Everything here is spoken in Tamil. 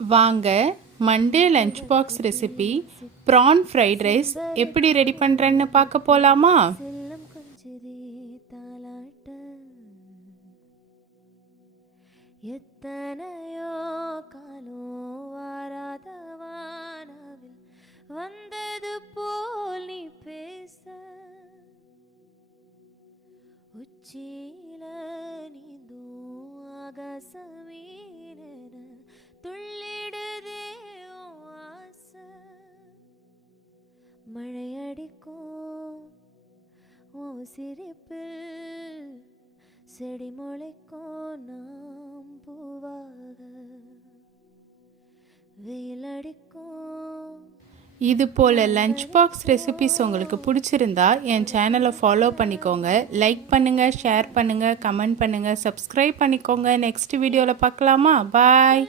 வாங்க Monday lunch box recipe PRAN fried rice எப்படி ரெடி பண்ணுறேன்னு பார்க்க போகலாமா? எத்தனையோ காலோ வாராத வானவில் வந்தது போல் நீ பேச உச்சியில நீந்தும் ஆகாசமீன துள்ளிடுதே ஆசை மழையடிக்கும் ஓ சிரிப்பில் செடி முளைக்கும் நாம் பூவாக வெயிலடிக்கும். இது போல் லஞ்ச் பாக்ஸ் ரெசிபிஸ் உங்களுக்கு பிடிச்சிருந்தா என் சேனலை ஃபாலோ பண்ணிக்கோங்க, லைக் பண்ணுங்கள், ஷேர் பண்ணுங்கள், கமெண்ட் பண்ணுங்கள், சப்ஸ்கிரைப் பண்ணிக்கோங்க. நெக்ஸ்ட் வீடியோவில் பார்க்கலாமா? பாய்.